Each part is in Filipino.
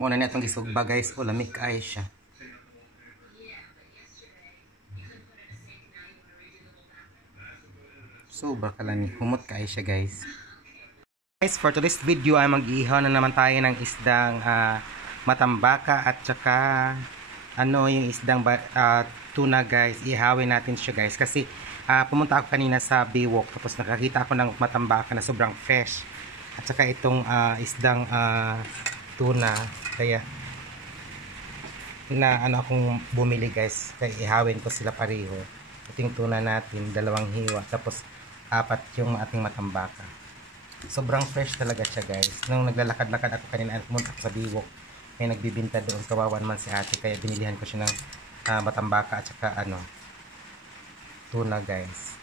Muna na itong gisugba guys. O lamig ay siya. Sobra kalami. Humot ka ay siya guys. Guys, for today's video ay mag-ihaw na naman tayo ng isdang matambaka at saka yung isdang tuna guys. Ihawin natin siya guys kasi pumunta ako kanina sa Baywalk tapos nakakita ako ng matambaka na sobrang fresh at saka itong isdang tuna, kaya akong bumili guys, kaya ihawin ko sila pareho. Ito yung tuna natin, 2 hiwa, tapos 4 yung ating matambaka. Sobrang fresh talaga siya guys. Nung naglalakad-lakad ako kanina, pumunta ako sa Baywalk, may nagbibinta doon, kawawan man si ate, kaya binilihan ko siya ng matambaka at saka tuna guys.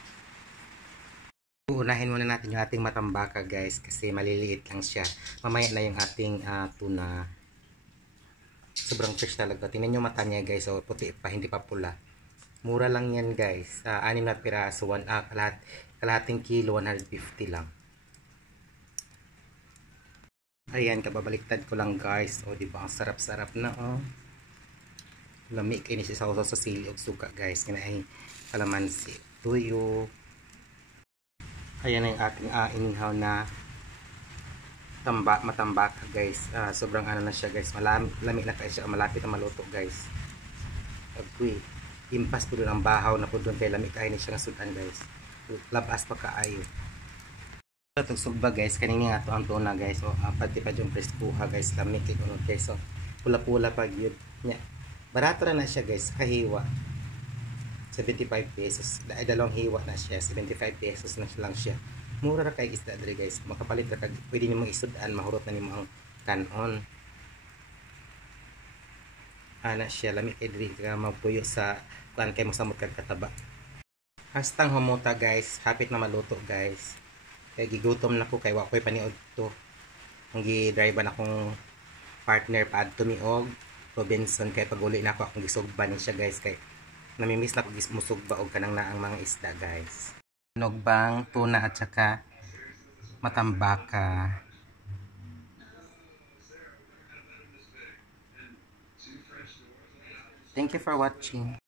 Uunahin muna natin yung ating matambaka guys kasi maliliit lang siya. Mamaya na yung ating tuna. Sobrang fresh talaga. Tingnan nyo mata niya guys. So, puti pa, hindi pa pula. Mura lang yan guys. 6 na piraso. Kalahating kilo, 150 lang. Ayan, kababaliktad ko lang guys. O, diba? Ang sarap-sarap na oh. Lamig kayo siya sa sili o suka guys. Kinain kalamansi, tuyo. Ayan ang ating inihaw na matambaka guys. Sobrang na siya guys. Lamig na kayo siya. Malapit na maluto guys. Agui. Impas po doon ang bahaw na po doon. Kaya lamig kayo siya nga sudan guys. Labas pa kaayo. Itong sugba guys. Kanina nga ito ang tuna guys. O pati pa yung preskuha guys. Lamig kayo guys. So pula-pula pag yun. Barato na siya guys. Kahiwa. 75 pesos. 2 hiwa na siya. 75 pesos na lang siya. Mura ra kay isda diri guys. Makapalit ra kag pwede nimo isudan, mahurot na nimo ang kanon. Ana siya lami kay diri ka magpuyo sa kuan kay mosamot kag kataba. Hastang humuta guys, hapit na maluto guys. Kay gigutom na ko kay wa koy paniod to. Ang gi-drive na akong partner paadto mi og Robinson kay paguli na ako akong gisugban ni siya guys kay namimiss na ko musugba og kanang naang mga isda guys. Nogbang, tuna at saka matambaka. Thank you for watching.